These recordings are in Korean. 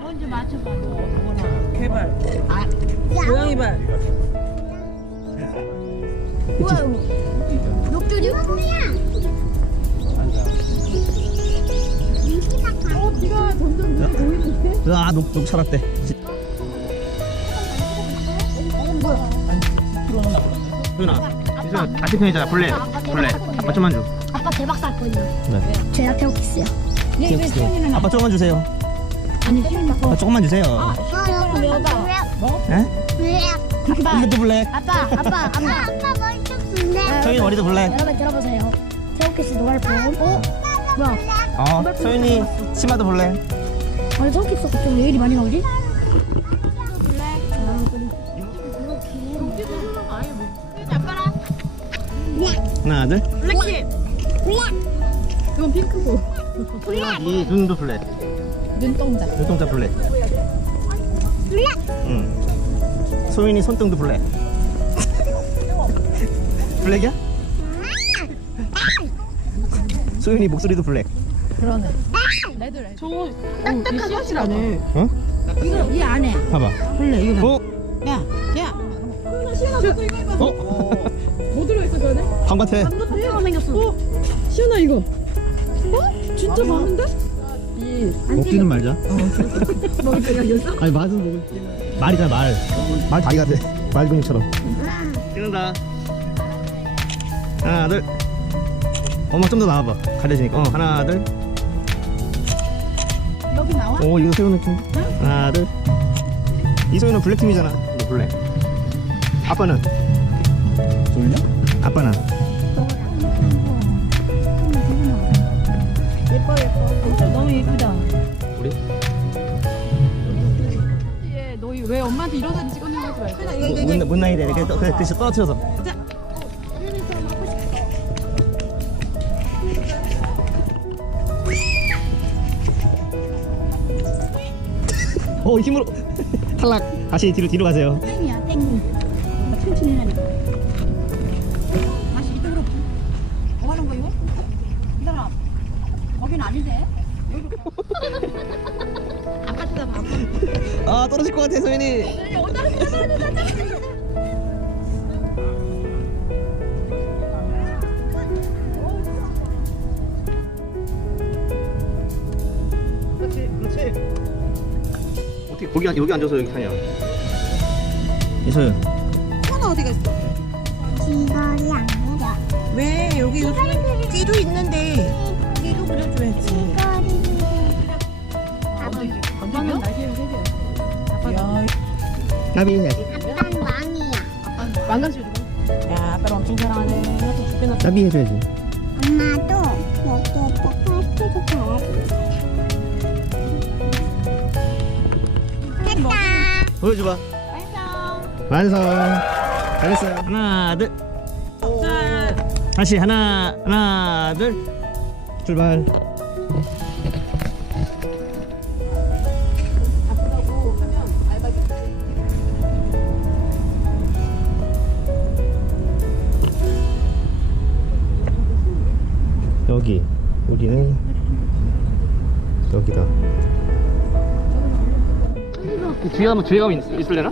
뭔지 맞춰봐. 뭐, 개발. 아, 고양이 발. 우와 녹조류? 어, 비가 점점 눈에 보이는데? 아, 녹, 녹 살았대. 소윤아, 이소연 같은 편이잖아. 블랙. 블랙. 아빠 좀만 줘. 아빠 대박 살 거예요 네. 제가 태우겠어요 왜 수현이는 아빠 조금만 주세요. 아니 수현이 아빠 조금만 주세요. 에? 아빠 이것도 블랙. 아빠 아빠 아빠 아빠 머리도 블랙 소윤이 머리도 블랙. 여러분 들어보세요 태우겠어 노을폰 어? 뭐야 어, 소윤이 치마도 블랙. 아니 태우겠어 갑자기 왜 이리 많이 나오지? 하나, 둘. 블랙칩. 이건 핑크고. 이 눈도 블랙. 눈동자. 눈동자 블랙. 응. 소윤이 손등도 블랙. 블랙이야? 소윤이 목소리도 블랙. 그러네. 레드 레드. 저 딱딱하게 하질 않아. 어? 이거 이 안에. 봐봐. 원래 이거 어? 봐. 야, 야. 시연아 저거 이거 이거. 어? 뭐 들어있어 그 안에? 방 같아. 반도체 생겼어. 어? 시연아 이거. 어? 진짜 많은데? 이 먹지는 말자. 먹을 때가 있어? 아니 말은 먹을 말이잖아 말. 말 다리 같아. 말 근육처럼. 찍는다. 하나 둘. 엄마 좀 더 나와봐. 가려지니까. 어 하나 둘. 여기 나와? 오 이거 새우 느낌. 하나 둘. 이소희는 블랙 팀이잖아. 너 블랙. 아빠는? 졸려? 아빠는? 예뻐 예뻐. 진짜 너무 예쁘다. 우리? 얘 너희 왜 엄마한테 이런 사진 찍어내는 거지 말고. 문 문 나이래 이렇게 떠- 그래 글씨 떨어뜨려서. 어 힘으로 탈락. 다시 뒤로 뒤로 가세요. 땡이야, 땡. 천천히 하니까. 아 떨어질 것 같아 소연이. 그렇지 그렇지. 어떻게 거기 앉- 여기 앉아서 여기 타냐? 이소연. 손 어디 갔어? 귀걸이 아니라 왜 여기 귀도 있는데 귀도 그려줘야지. 귀걸이 건강은 날개를 해줘요. 야, 나비 해야지. 아빠는 왕이야. 야, 아빠를 엄청 사랑하네. 나도 죽겠나? 나비 해줘야지. 엄마도 됐다 보여줘봐. 완성. 완성. 잘했어요. 하나 둘. 다시 하나 하나 둘. 출발. 여기 우리는 여기다. 뒤에 가면 뒤에 가면 있, 있을래나?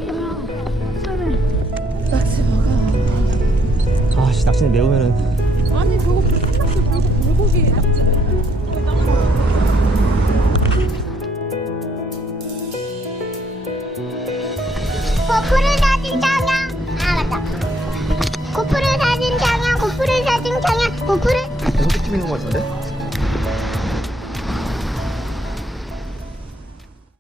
낚시 먹어. 아씨 낚시는 매우면은 아니, 물고 물고기 낙지. 고프로 사진 촬영 아 맞다 고프로 사진 촬영 고프로 사진 촬영 고프로 찍히는 것 같은데?